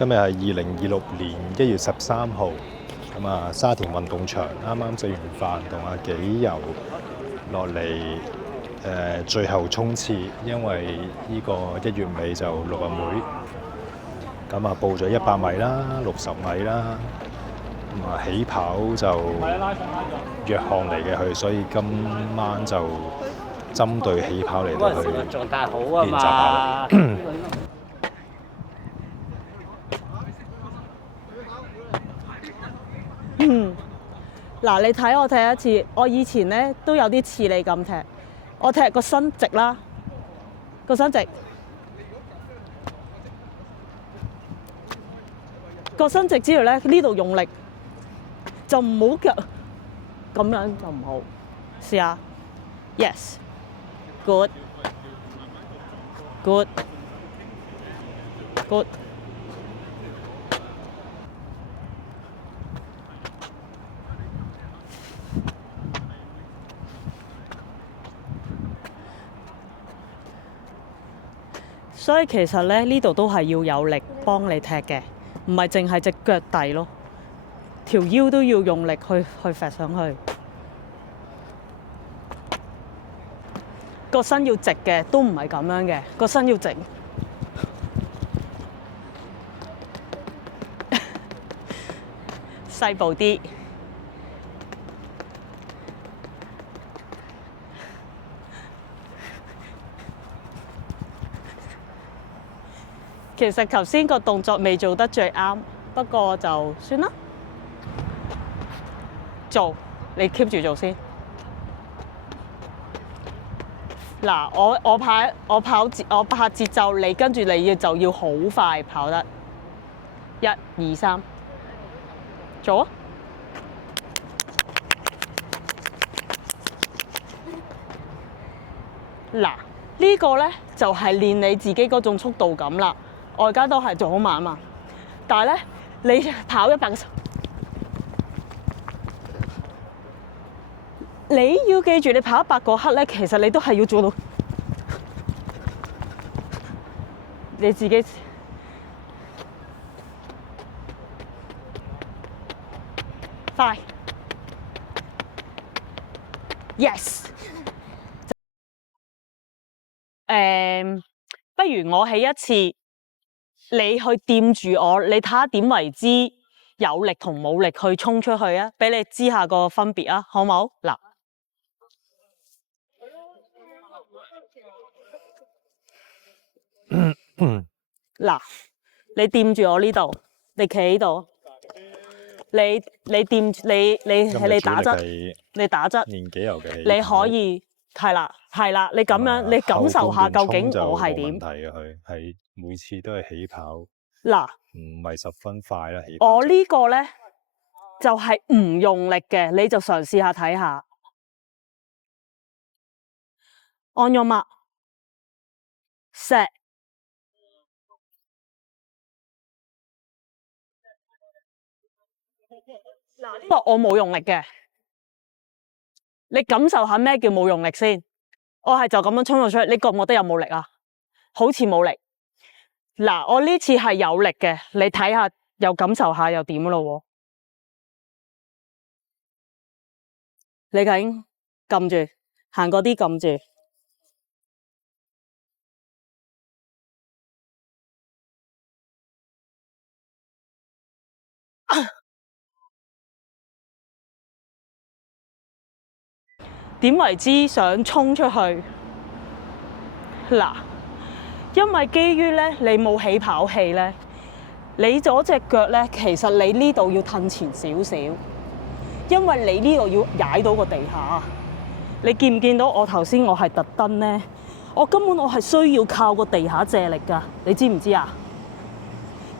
今日係2026年1月13號，咁啊沙田運動場啱啱食完飯，同阿紀游落嚟最後衝刺，因為呢個1月尾就陸運會，咁啊報咗100米啦、60米啦，咁啊起跑就弱項嚟嘅佢，所以今晚就針對起跑嚟到去狀態好啊練習下嘛。嗱，你睇我踢一次，我以前咧都有啲似你咁踢，我踢個身直啦，個身直，個身直之餘咧呢度用力，就唔好腳咁樣就唔好，試下 ，yes，good，good，good。所以其實咧呢度都係要有力幫你踢嘅，唔係淨係隻腳底咯，條腰都要用力去揈上去，個身要直嘅，都唔係咁樣嘅，個身要直。細步啲。其實頭先個動作未做得最啱，不過就算啦。做，你 keep 住做先。嗱，我拍節奏，你跟住你就要好快跑得。1、2、3，做啊！嗱，呢個咧就係練你自己嗰種速度感啦。我而家都係做好慢嘛，但係咧你跑100嘅時候，你要記住，你跑100嗰刻咧，其實你都係要做到你自己快。Yes。不如我起一次，你去掂住我，你睇下點為之有力同冇力去衝出去啊！俾你知下個分別啊，好冇？嗱，嗱，你掂住我呢度，你企喺度，你掂你打側，你打側，練紀游嘅，你可以係啦，你咁樣你感受下究竟我係點？冇問題嘅，佢係每次都係起跑，嗱，唔係十分快啦起跑。我呢個咧就係唔用力嘅，你就嘗試下睇下。On your mark, set。嗱，呢個我冇用力嘅，你感受下咩叫冇用力先？我係就咁樣衝咗出去，你覺唔覺得有冇力啊？好似冇力。嗱，我呢次係有力嘅，你睇下又感受下又點咯喎？你緊撳住，行嗰啲撳住。點為之想衝出去？嗱，因為基於咧你冇起跑器咧，你嗰隻腳咧其實你呢度要褪前少少，因為你呢度要踩到個地下。你見唔見到我頭先我係特登咧？我根本我係需要靠個地下借力㗎，你知唔知啊？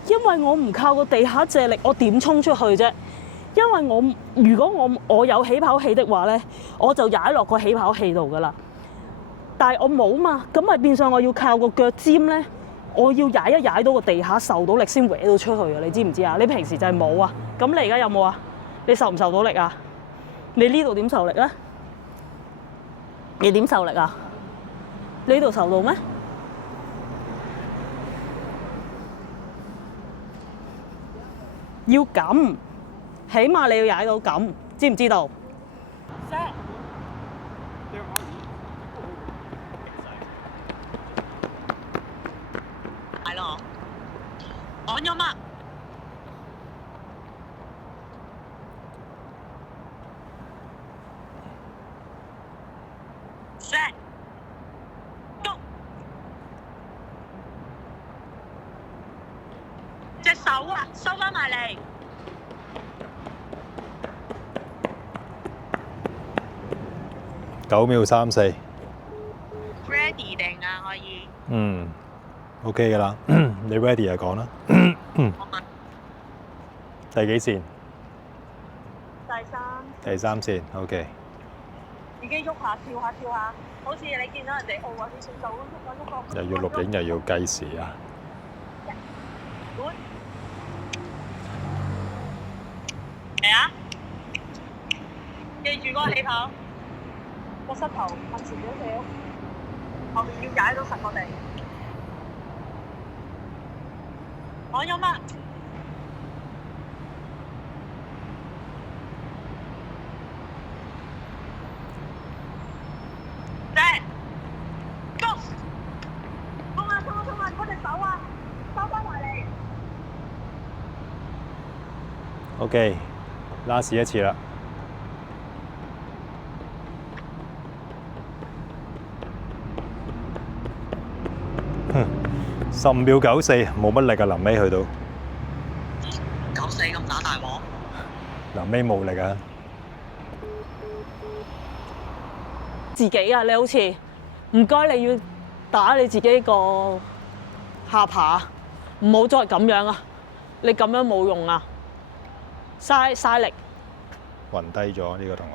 因為我唔靠個地下借力，我點衝出去啫？因為如果我有起跑器的話咧，我就踩落個起跑器度㗎啦。但係我冇嘛，咁咪變相我要靠個腳尖咧，我要踩一踩到個地下受到力先搲到出去啊！你知唔知啊？你平時就係冇啊，咁你而家有冇啊？你受唔受到力啊？你呢度點受力咧？你點受力啊？呢度受到咩？要咁，起碼你要踩到咁，知唔知道？Set。係咯，按咗乜？Set。Go。隻手啊，收翻埋嚟。9秒34。Ready 定啊？可以。OK 㗎啦，你 ready 就講啦。第幾線？第三線 ，OK。自己喐下，跳下，跳下，好似你見到人哋奧運啲選手喐又要錄影又要計時啊！嚟啊！記住嗰個起跑，個膝頭向前少少，後面要踩到實個地。講咗乜？Set。Go。衝啊！衝啊！衝啊！嗰隻手啊，收翻埋嚟。OK，last 一次啦。15秒94，冇乜力啊！臨尾去到。94咁打大鑊。臨尾冇力啊！自己啊，你好似唔該，你要打你自己個下巴，唔好再咁樣啊！你咁樣冇用啊，嘥力。暈低咗呢個同學。